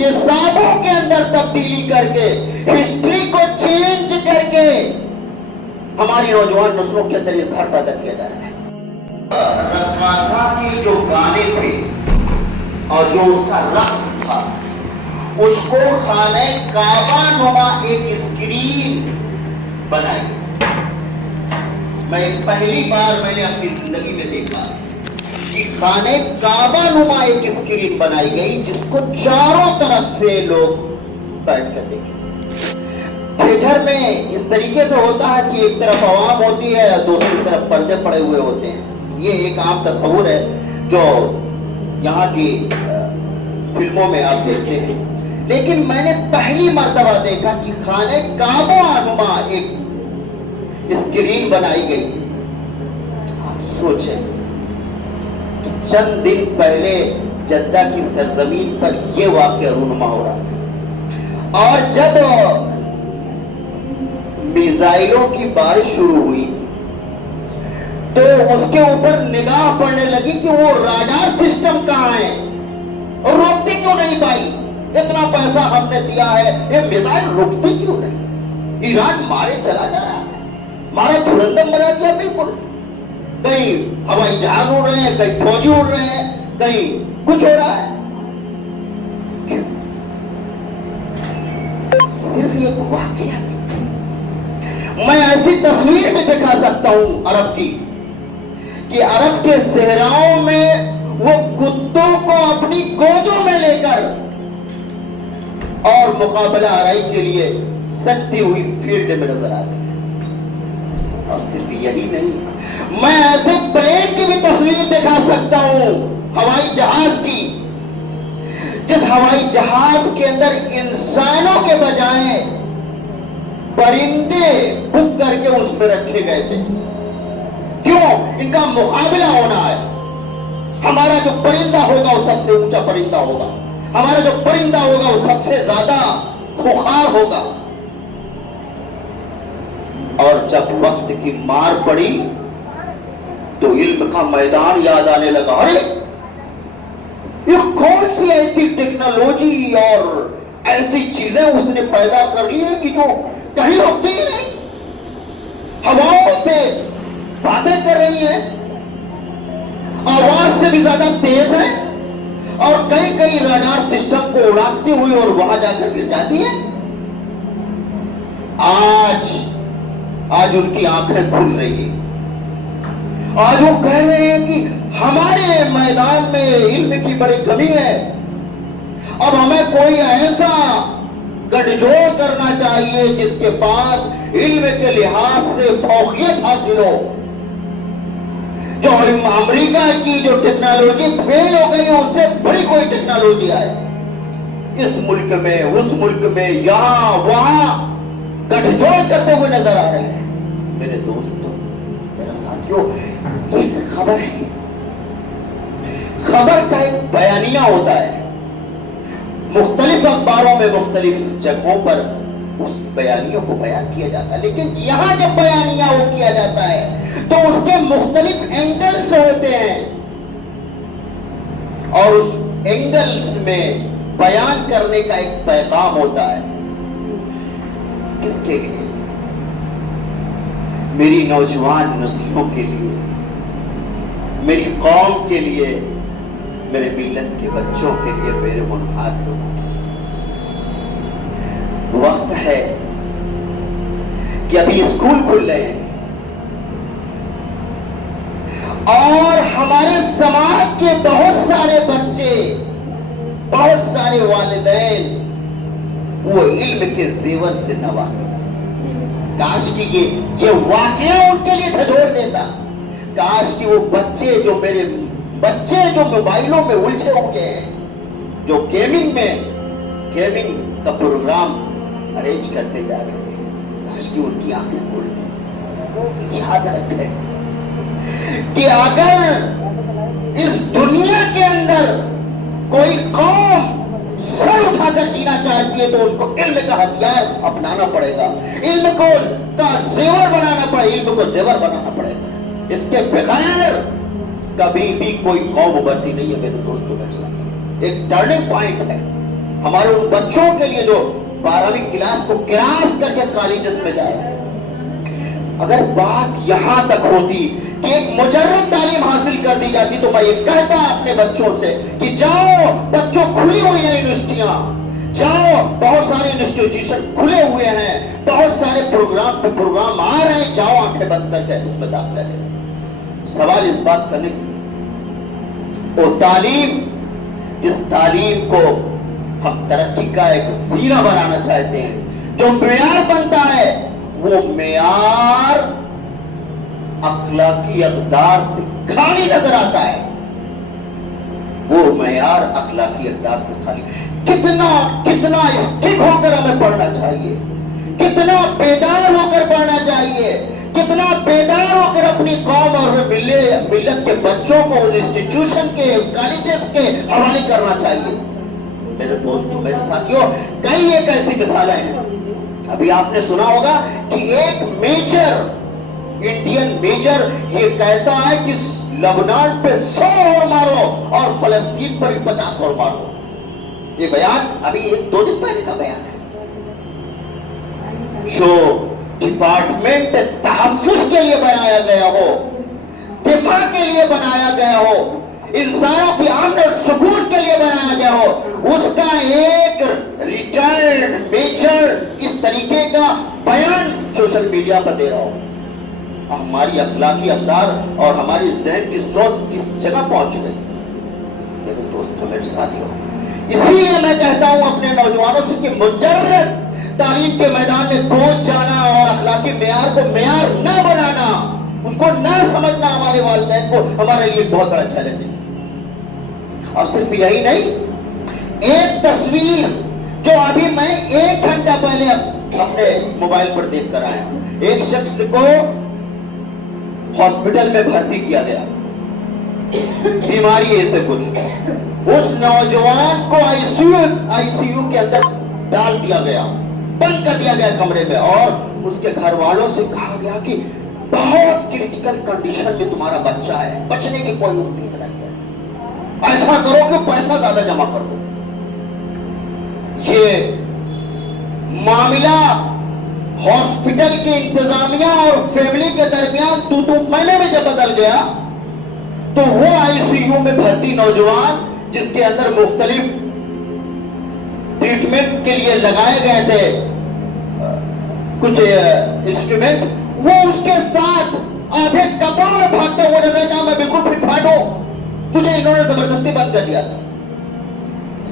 نصابوں کے اندر تبدیلی کر کے ہسٹری کو چینج کر کے ہماری نوجوان نسلوں کے اندر اظہار پیدا کیا جا رہا ہے. رقاصہ کے جو گانے تھے اور جو اس کا رقص تھا اس کو خانہ کعبہ نما ایک اسکرین بنائی گئی. میں پہلی بار میں نے اپنی زندگی میں دیکھا کہ خانہ کعبہ نما ایک اسکرین بنائی گئی جس کو چاروں طرف سے لوگ بیٹھ کر دیکھیں. تھیٹر میں اس طریقے سے ہوتا ہے کہ ایک طرف عوام ہوتی ہے اور دوسری طرف پردے پڑے ہوئے ہوتے ہیں. یہ ایک عام تصور ہے جو یہاں کی فلموں میں آپ دیکھتے ہیں. لیکن میں نے پہلی مرتبہ دیکھا کہ خانہ کعبہ نما ایک اسکرین بنائی گئی. آپ سوچیں کہ چند دن پہلے جدہ کی سرزمین پر یہ واقعہ رونما ہو رہا تھا اور جب میزائلوں کی بارش شروع ہوئی تو اس کے اوپر نگاہ پڑنے لگی کہ وہ راڈار سسٹم کہاں ہے اور روکتی کیوں نہیں پائی. اتنا پیسہ ہم نے دیا ہے یہ میزائل روکتی کیوں نہیں. ایران مارے چلا جا رہا ہے, مارا دھڑندم بنا دیا بالکل. کہیں ہوائی جہاز اڑ رہے ہیں, کہیں فوجی اڑ رہے ہیں, کہیں کچھ ہو رہا ہے. صرف ایک واقعہ میں ایسی تصویر بھی دکھا سکتا ہوں عرب کی کہ عرب کے صحراؤں میں وہ کتوں کو اپنی گودوں میں لے کر اور مقابلہ آرائی کے لیے سجتی ہوئی فیلڈ میں نظر آتے ہیں. اور صرف یہی نہیں, میں ایسے پلین کی بھی تصویر دکھا سکتا ہوں ہوائی جہاز کی, جس ہوائی جہاز کے اندر انسانوں کے بجائے پرندے بک کر کے اس میں رکھے گئے تھے. کیوں؟ ان کا مقابلہ ہونا ہے. ہمارا جو پرندہ ہوگا وہ سب سے اونچا پرندہ ہوگا, ہمارا جو پرندہ ہوگا وہ سب سے زیادہ خوخار ہوگا. اور جب وقت کی مار پڑی تو علم کا میدان یاد آنے لگا. ارے یہ کون سی ایسی ٹیکنالوجی اور ایسی چیزیں اس نے پیدا کر لی ہے کہ جو کہیں رکتی ہی نہیں, ہواؤں سے باتیں کر رہی ہیں, آواز سے بھی زیادہ تیز ہے اور کئی کئی راڈار سسٹم کو اڑاتی ہوئی اور وہاں جا کر گر جاتی ہے. آج ان کی آنکھیں کھل رہی ہیں. آج وہ کہہ رہے ہیں کہ ہمارے میدان میں علم کی بڑی کمی ہے. اب ہمیں کوئی ایسا گٹجوڑ کرنا چاہیے جس کے پاس علم کے لحاظ سے فوقیت حاصل ہو. جو امریکہ کی جو ٹیکنالوجی فیل ہو گئی اس سے بڑی کوئی ٹیکنالوجی آئے. اس ملک میں اس ملک میں یہاں وہاں گٹجوڑ کرتے ہوئے نظر آ رہے ہیں. میرے دوستوں, میرے ساتھیوں, ایک خبر ہے, خبر کا ایک بیانیہ ہوتا ہے. مختلف اخباروں میں مختلف جگہوں پر اس بیانیوں کو بیان کیا جاتا ہے, لیکن یہاں جب بیانیہ وہ کیا جاتا ہے تو اس کے مختلف اینگلز ہوتے ہیں اور اس اینگلز میں بیان کرنے کا ایک پیغام ہوتا ہے. کس کے لیے؟ میری نوجوان نسلوں کے لیے, میری قوم کے لیے, میرے ملت کے بچوں کے لیے, میرے منحار لوگوں کے لیے. وقت ہے کہ ابھی اسکول کھل رہے ہیں اور ہمارے سماج کے بہت سارے بچے, بہت سارے والدین وہ علم کے زیور سے نواقف. کاش کی یہ واقعہ ان کے لیے جھنجھوڑ دیتا. کاش کہ وہ بچے جو میرے بچے جو موبائلوں میں الجھے ہوئے ہیں, جو گیمنگ کا پروگرام ارینج کرتے جا رہے ہیں, کاش کہ ان کی آنکھیں کھل دیں. یاد رکھیں کہ اگر اس دنیا کے اندر کوئی قوم سر اٹھا کر جینا چاہتی ہے تو اس کو علم کا ہتھیار اپنانا پڑے گا, علم کو کا زیور بنانا پڑے گا, علم کو زیور بنانا پڑے گا. اس کے بغیر کبھی بھی کوئی قوم ابھرتی نہیں ہے. میرے دوستوں میرے ساتھ ایک ٹرننگ پوائنٹ ہے ہمارے ان بچوں کے لیے جو 12ویں کلاس کو کراس کر کے کالجز میں جا رہے ہیں. اگر بات یہاں تک ہوتی کہ ایک مجرد تعلیم حاصل کر دی جاتی تو میں یہ کہتا اپنے بچوں سے کہ جاؤ بچوں، کھلی ہوئی ہیں یونیورسٹیاں، جاؤ بہت سارے انسٹیٹیوشن کھلے ہوئے ہیں، بہت سارے پروگرام پہ پروگرام آ رہے ہیں، جاؤ آنکھیں بند کر کے اس میں داخلہ لے. سوال اس بات کرنے کی، وہ تعلیم جس تعلیم کو ہم ترقی کا ایک زینہ بنانا چاہتے ہیں، جو معیار بنتا ہے، وہ معیار اخلاقی اقدار سے خالی نظر آتا ہے. وہ معیار اخلاقی اقدار سے خالی. کتنا اسٹرک ہو کر ہمیں پڑھنا چاہیے، کتنا بیدار ہو کر پڑھنا چاہیے، کتنا بیدار ہو کر اپنی قوم اور ملت کے بچوں کو انسٹیٹیوشن کے، کالجز کے حوالے کرنا چاہیے. میرے دوستوں، میرے ساتھیوں، کئی ایک ایسی مثالیں ہیں. ابھی آپ نے سنا ہوگا کہ ایک میجر، انڈین میجر، یہ کہتا ہے کہ لبنان پہ 100 اور مارو اور فلسطین پر 50 اور مارو. یہ بیان ابھی 1-2 دن پہلے کا بیان ہے. جو ڈپارٹمنٹ تحفظ کے لیے بنایا گیا ہو، دفاع کے لیے بنایا گیا ہو، انسانوں کی امن اور سکون کے لیے بنایا گیا ہو، اس کا ایک ریٹائرڈ میجر اس طریقے کا بیان سوشل میڈیا پر دے رہا ہو. ہماری اخلاقی اقدار اور ہماری ذہن کی سوچ کس جگہ پہنچ گئی. میرے دوستوں، میرے ساتھیوں، اسی لیے میں کہتا ہوں اپنے نوجوانوں سے کہ مجرد تعلیم کے میدان میں کود جانا اور اخلاقی معیار کو معیار نہ بنانا، اس کو نہ سمجھنا ہمارے والدین کو ہمارے لیے بہت بڑا چیلنج ہے. اور صرف یہی نہیں، ایک تصویر جو ابھی میں 1 گھنٹہ پہلے اپنے موبائل پر دیکھ کر آیا. ایک شخص کو ہاسپٹل میں بھرتی کیا گیا، بیماری ایسے کچھ، اس نوجوان کو آئی سی یو کے اندر ڈال دیا گیا، بند کر دیا گیا کمرے میں، اور اس کے گھر والوں سے کہا گیا کہ بہت کرٹیکل کنڈیشن میں تمہارا بچہ ہے، بچنے کی کوئی امید نہیں ہے، ایسا کرو کہ پیسہ زیادہ جمع کر دو. یہ معاملہ ہاسپٹل کے انتظامیہ اور فیملی کے درمیان تو مہینے میں جب بدل گیا تو وہ آئی سی یو میں بھرتی نوجوان، جس کے اندر مختلف ٹریٹمنٹ کے لیے لگائے گئے تھے کچھ انسٹرومنٹ، وہ اس کے ساتھ آدھے کپڑوں میں بھاگتے ہوئے نظر آیا. میں بالکل فٹ فاٹ ہوں، مجھے انہوں نے زبردستی بند کر دیا تھا.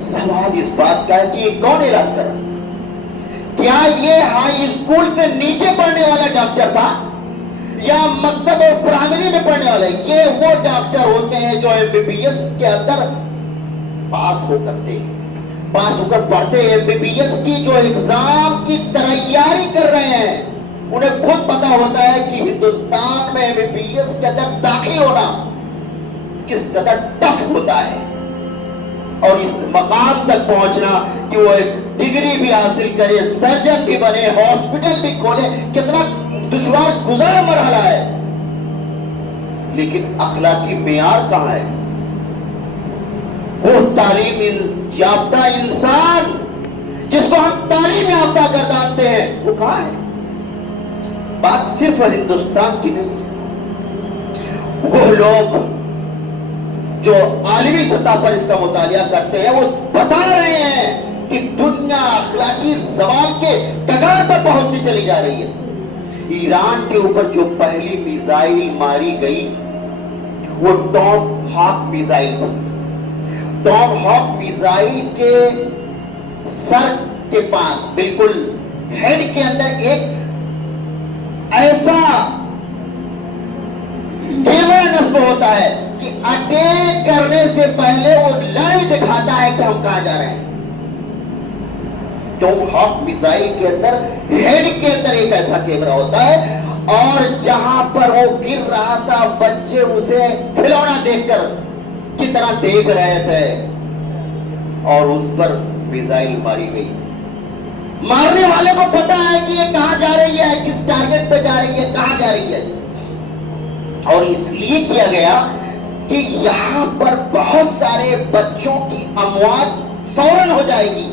سوال اس بات کا ہے کہ یہ کون علاج کر رہا تھا؟ کیا یہ ہائی اسکول سے نیچے پڑھنے والا ڈاکٹر تھا یا مکتب اور پرائمری میں پڑھنے والا؟ یہ وہ ڈاکٹر ہوتے ہیں جو MBBS کے اندر پاس ہو کر پڑھتے ہیں. MBBS کی جو ایگزام کی تیاری کر رہے ہیں، انہیں خود پتا ہوتا ہے کہ ہندوستان میں MBBS کے اندر داخل ہونا کس قدر ٹف ہوتا ہے، اور اس مقام تک پہنچنا کہ وہ ایک ڈگری بھی حاصل کرے، سرجن بھی بنے، ہاسپٹل بھی کھولے، کتنا دشوار گزار مرحلہ ہے. لیکن اخلاقی معیار کہاں ہے؟ وہ تعلیم یافتہ انسان جس کو ہم تعلیم یافتہ گردانتے ہیں، وہ کہاں ہے؟ بات صرف ہندوستان کی نہیں، وہ لوگ جو عالمی سطح پر اس کا مطالعہ کرتے ہیں وہ بتا رہے ہیں کہ دنیا اخلاقی زوال کے کگار پر پہنچتی چلی جا رہی ہے. ایران کے اوپر جو پہلی میزائل ماری گئی وہ ٹام ہاک میزائل تھی. ٹام ہاک میزائل کے سر کے پاس بالکل ہیڈ کے اندر ایک ایسا کیمرہ نصب ہوتا ہے کہ اٹیک کرنے سے پہلے وہ لائیو دکھاتا ہے کہ ہم کہاں جا رہے ہیں. ٹام ہاک میزائل کے اندر ہیڈ کے اندر ایک ایسا کیمرہ ہوتا ہے، اور جہاں پر وہ گر رہا تھا بچے اسے کھلونا دیکھ کر کی طرح دیکھ رہے تھے، اور اس پر میزائل ماری گئی. مارنے والے کو پتا ہے کہ یہ کہاں جا رہی ہے، کس ٹارگٹ پہ جا رہی ہے، کہاں جا رہی ہے. اور اس لیے کیا گیا کہ یہاں پر بہت سارے بچوں کی اموات فوراً ہو جائے گی.